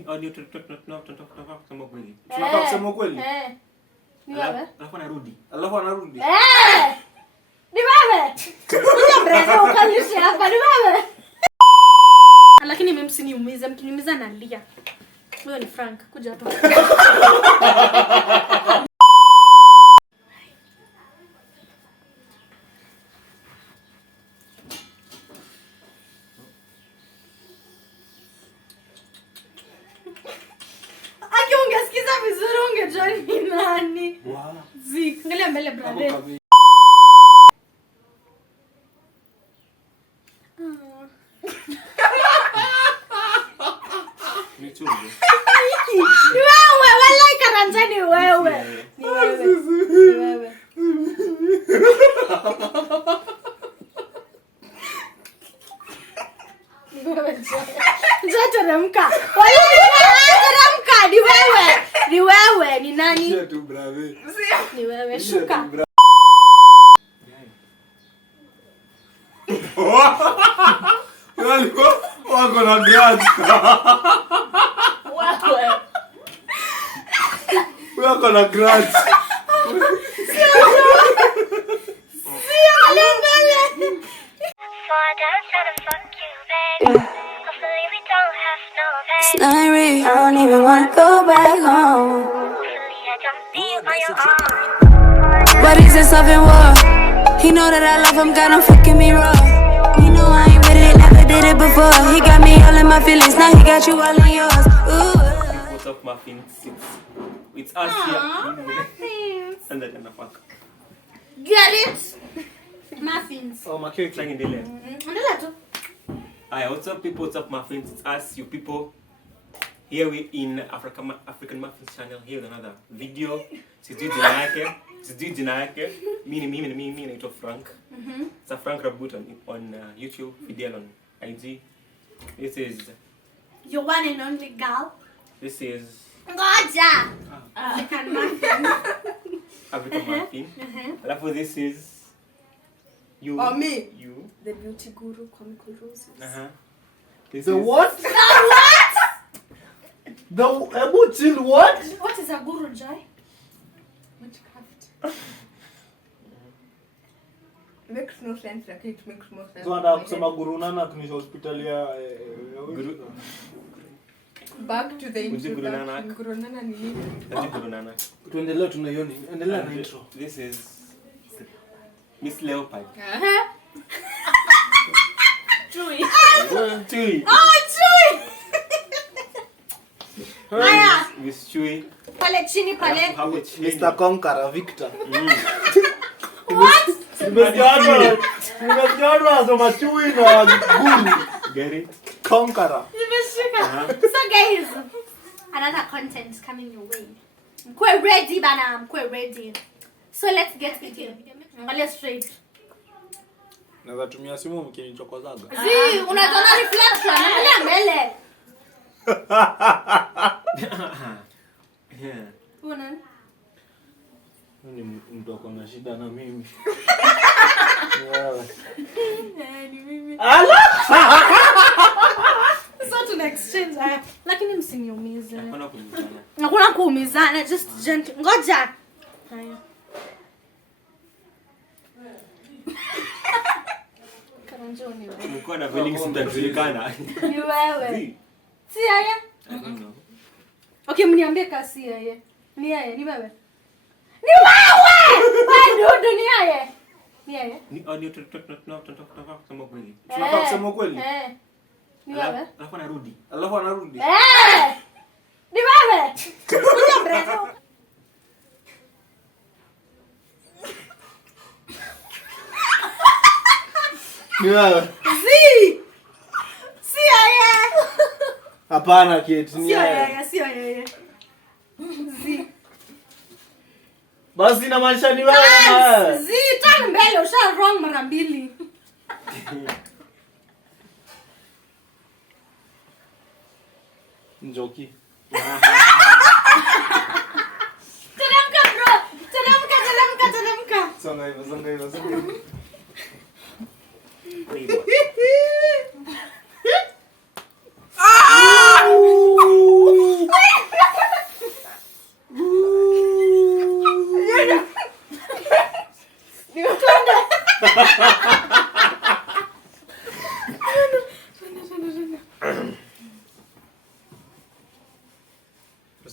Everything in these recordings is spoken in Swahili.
Ni audio tunataka kusema kweli. Tunataka kusema kweli. Ni wewe? Alafu anarudi. Ni wewe. Kuja brother ukalishe hapa ni wewe. Lakini mimi msiniumize, mkiniumiza nalia. Huyo ni Frank, kuja hapa. Ungesikiza vizuri ungejua ni nani. Wow. Angalia mbele brother. Ni chungu. Wewe wallahi karanjani wewe. Ni wewe. Teremka. Teremka ni wewe. Ni wewe ni nani? Sio tu brave. Ni wewe shuka. Wako na grudge. Wako na grudge. Sorry, I don't even wanna go back home. But is this love and war? He know that I love him, got him fucking me raw. He know I ain't with it, never did it before. He got me all in my feelings, now he got you all in yours. Ooh. What's up, muffins? It's us here. And then the fuck. Get it? Muffins. Oh, my cake. Endelea tu. Hi, what's up people? What's up muffins? It's us, you people. Here we in African Muffins channel. Here with another video. Sijui jina yake. Mimi naitwa Frank. It's a Frank Rabut on YouTube, Fidel on IG. This is Your one and only girl. This is Ngoja. African Muffin. African Muffin. Alafu this is you. Or me. You. The beauty guru, comical roses. This The is what? The what? The Ebuchil what? What is a guru, Joy? Witchcraft. Makes no sense, like it makes more sense. Tunataka kusema Guru Nanak ni hospitali ya Guru. Back to the Uji Guru Nanak. introduction. Guru Nanak ni nini? Uji Guru Nanak. tuendelee tunaioni. Endelea na intro. This is Miss Leopard. Chui. Chui. Oh, Chui! Haya. Miss Chui. Pale chini pale. Mr. Conqueror Victor. What? Nimesikia watu wanasema Chui na Guru. Get it? Conqueror. Nimeshika. So guys, another content coming your way. Mkwe ready bana, mkwe ready. So let's get into it. Angalia straight. Naweza tumia simu mkinichokozaga. Zii, unatona reflection. Angalia mbele. Yeah. Una? Ni mtu ako na shida na mimi. Ni mimi. Ala! So tuna exchange haya. Lakini msiniumize. Hakuna kuumizana. Hakuna kuumizana, just gentle. Ngoja. Haya. Karanjoni wewe. Mko na feelings mtajulikana. Ni wewe. Zii. Si yeye? I don't know. Okay, mniambie kasi yeye. Ni yeye, ni wewe. Ni wewe! Wewe ndio ni yeye. Ni yeye. Ni audio tunataka kusema kweli. Tunataka kusema kweli. Ni wewe. Alafu anarudi. Ni wewe. Kuja brother. Ni wewe. Zii. Si yeye. Hapana Kate, ni wewe. Sio yeye. Zii. Basi inamaanisha ni wewe. Zii, turn mbele, usha wrong mara mbili. Njoki. Teremka bro. Teremka. Songa hivyo.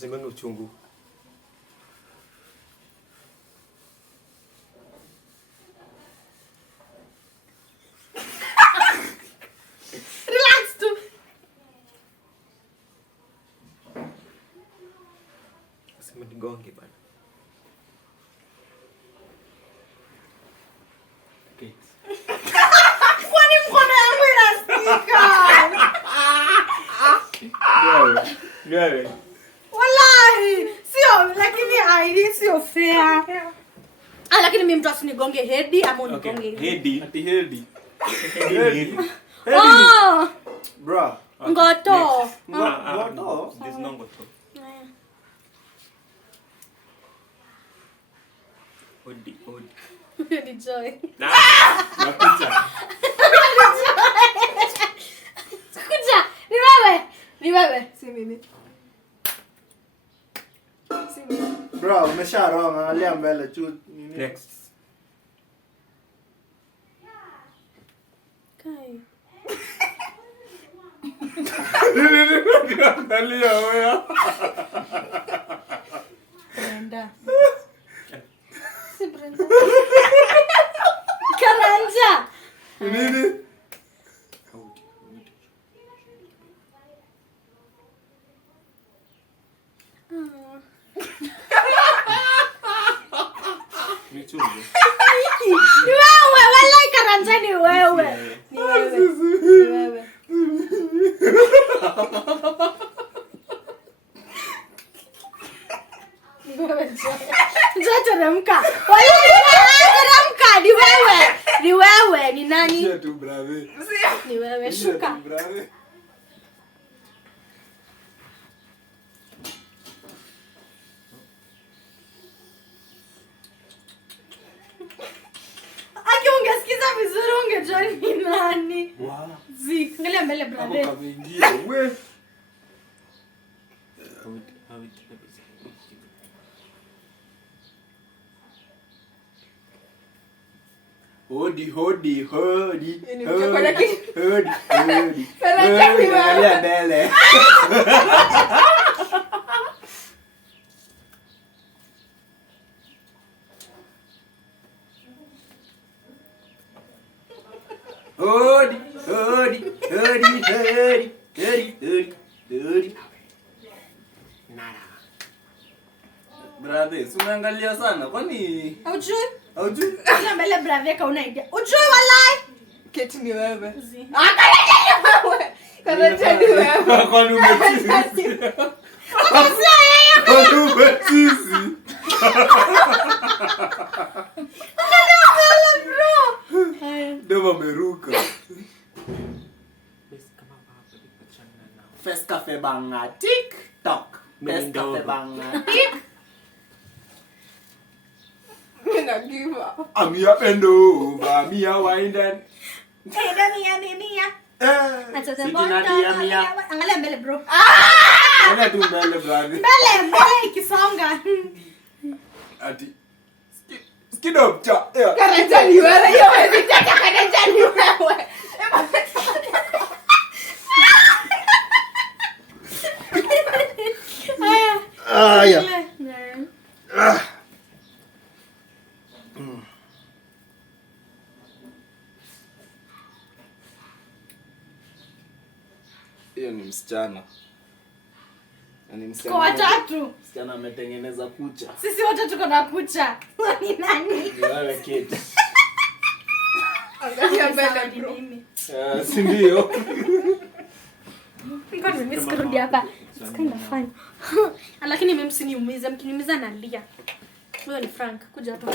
Hazimbanga uchungu. Relax tu. Sema nigonge bana. Okay. Kwani mkono yangu inasikika? Niwe. Wallahi, sio lakini sio fair. Lakini mimi mtu asinigonge hedi ama unigonge. Hedi. Ati hedi. Hedi. Oh, Bra. ngoto. Ngoto. There's no ngoto. Hodi. Ni joy. Nakuja. Kuja, ni wewe. Si mimi. Si mimi. Bro, umesha wrong. Angalia mbele tu. Next. Kai. Angalia wewe. Brenda. Si Brenda. Karanja. Nini? Ni chungu. Ni wewe, wallahi Karanja ni wewe. Ni wewe. Ni wewe Joy teremka. Wallahi teremka, ni wewe. Ni nani? Sio tu brave. Ni wewe, shuka. Brave. Aki ungesikiza vizuri ungejua ni nani. Wow. Angalia mbele Hapo brother. kameingia. We. Hodi. Ni mtoko na kitu. Hodi. Karanja ni wewe. Angalia mbele. Hodi. Brother, unaangalia sana. Kwani Haujui? haujui? Angalia mbele brother kauna idea. Ujui wallahi. Keti ni wewe. Zi. Karanja ni wewe. Kwani umetizi? Sio yeye. Kwani umetizi? Mbele bro. Dema meruka. Fes cafe banga TikTok. Fes cafe banga tik. Mina give up. Amia pendo, amia winden. Hey, Mia. Acha Sijui bondo. Nadia, Mia. Angalia mbele bro. Ana tu mbele brother. Mbele ikisonga. Ati skidop cha. Karanja ni wewe. Hiyo nitaka karanja ni wewe. Aya. Hiyo ni msichana. Kwa watatu. Msichana ametengeneza kucha. Sisi wote tuko na kucha. Ni nani? Ni wewe kid. Angalia mbele bro. Si ndio? Ngoja mimi sikurudi hapa. It's kind of fun. Lakini mimi msiniumize, mkiniumiza nalia. Huyo ni Frank, kuja hapa.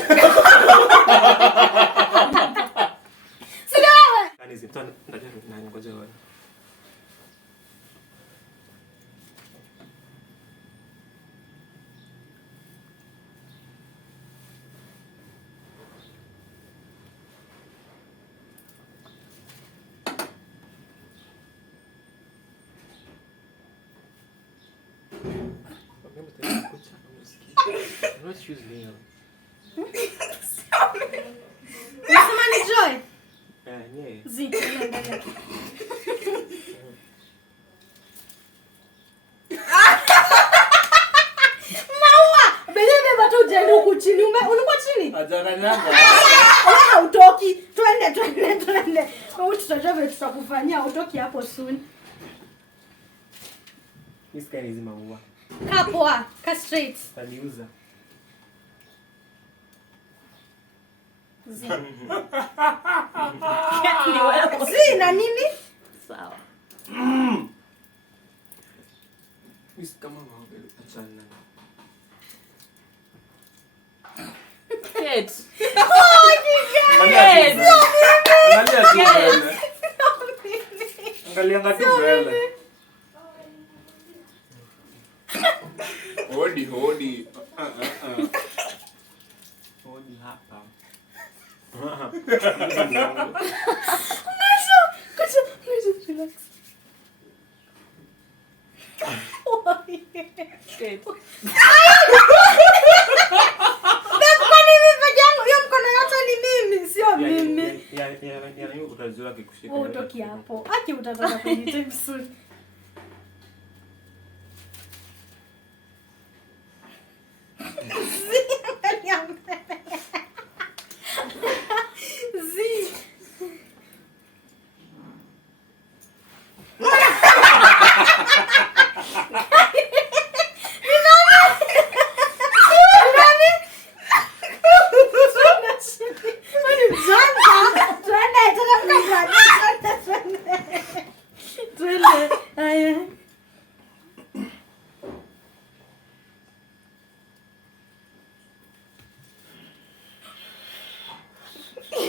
Sida. Kani ziptana ndaje nani ngoja wewe. Not choose me. Unasema ni Joy? Yeah. Zito mbele. Wewe hautoki. Twende. Wewe tutajua tutakufanyia hautoki hapo soon. This guy is maua. Kaa poa, kaa straight. Taniuza. Si na nini? Sawa. This kama maua achana. Kate. Angalia ngatu mbele. Hodi. Hodi hapa. Relax. Kate. Ya utazua kikushika. Utoki hapo. Aki utatoka kwenye time soon.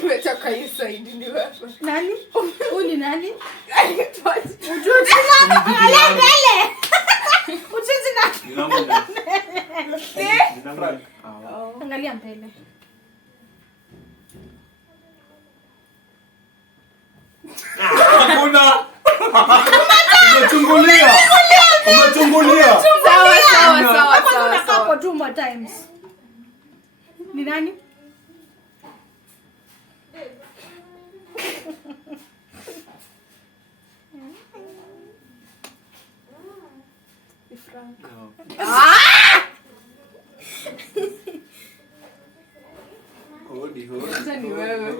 Nimetoka hii side ni wewe. Nani? Huyu ni nani? Ujuzi Angalia mbele. Ujuzi na. Angalia mbele. Hakuna. Umetungulia. Sawa. Hapo 2 more times. Ni nani? Hodi. Sasa ni wewe.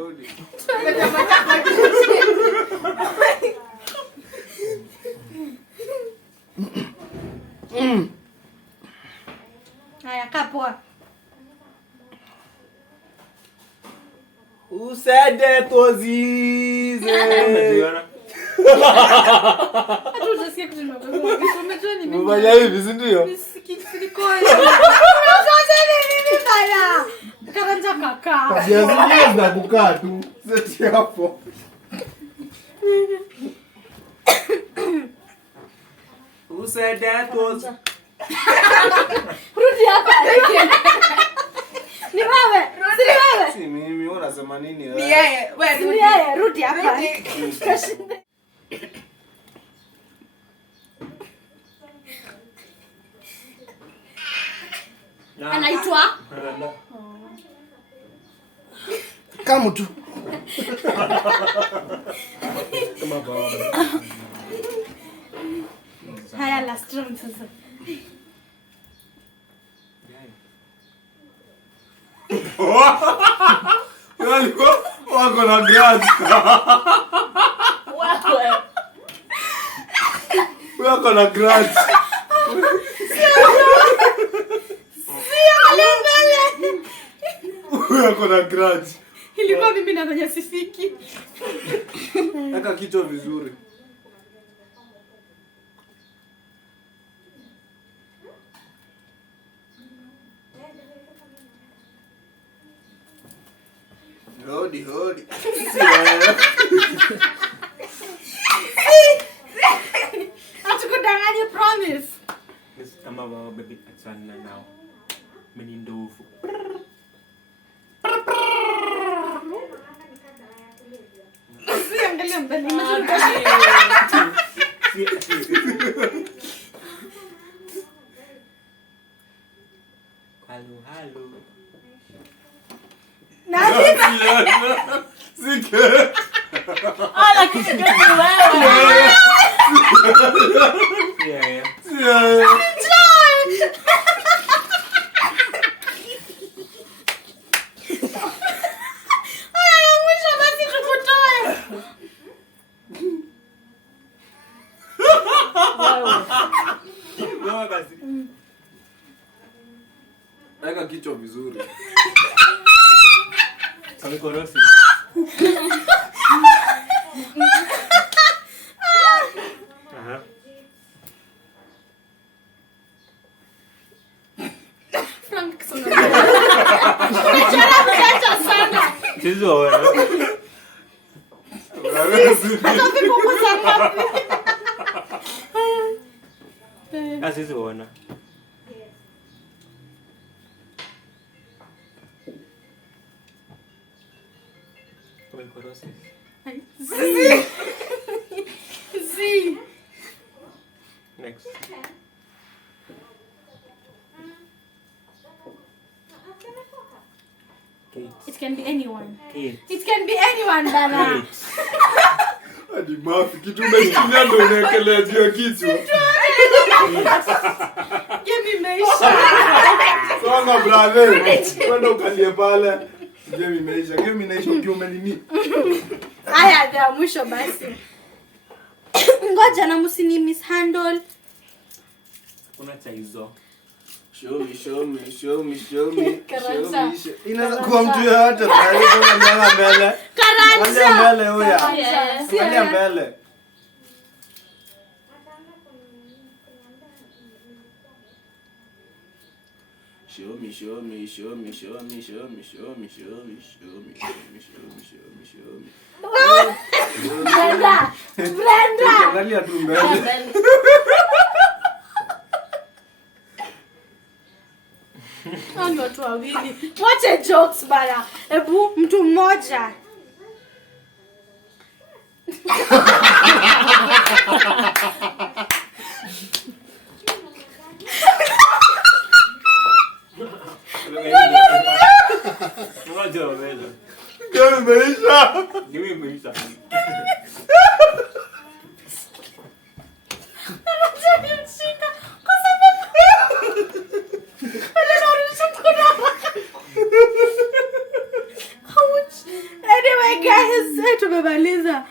Haya, kaa poa. Who said that was easy? Hata utasikia kitu nimekuambia. Umejua ni mimi. Umefanya hivi, si ndio? Silikoi. Unajua ni mimi bana. Karanja kaka. Tabia zingine za kukaa tu. Seti hapo. Who said that was? Rudi hapa. Ni wewe. Si wewe. Si mimi, unasema nini wewe? Ni yeye. Wewe Si yeye, rudi hapa. Anaitwa Kama tu. Kama baba. haya last round sasa. Wako na grudge. Wako na grudge. Wako na grudge. Ilikuwa mimi na kwenye sifiki. Weka kichwa vizuri. Hodi. Hatukudanganya, promise. Kama baba baby achana nao. Mimi ni ndovu. Angalia mbele. Hello. Nani? Sike. Ala kitu gani wewe? Yeah. Weka kichwa vizuri. Kamikorosi. Aha. Frank sana. Umechora mchacha sana. Sizi waona. Hata vipo kusema. Sizi waona. Kamikorosi. Z. Next. Kate. It can be anyone. Kate. It can be anyone, bana. Kate. Hadi mafi kitu umeshikilia ndio unaekelea juu ya kichwa. Give me meisha. Songa brother. Kwenda ukalie pale. Game imeisha. Game inaisha ukiwa umenini. Haya, ndio mwisho basi. Ngoja na msini mishandle. Kuna cha hizo. Show me. Karanja. Inaweza kuwa mtu yote bali kama mbele. Karanja. Angalia mbele huya. Yes. Angalia mbele. Show me. Brenda. Angalia tu mbele. Ni watu wawili. Wache jokes bana. Ebu mtu mmoja. Unajua wewe. Game imeisha. Give me meisha. Anyway guys, tumemaliza.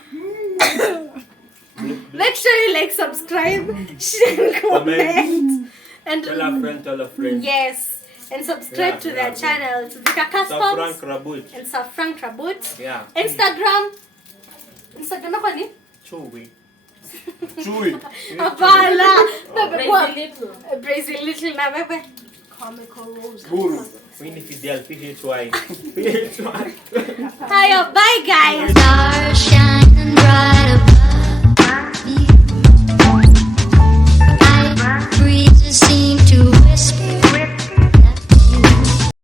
Make sure you like, subscribe, share, comment, and Tell a friend. yes, and subscribe to their channel, to Vika Customs Frank Rabut. and Sir Frank Rabut. Yeah. Instagram yako ni? Chui. Chui. Hapana. Brazil little na bebe. Comical Rose. Buru. We need Fidel. PHY. Hiya, bye guys. Star shine.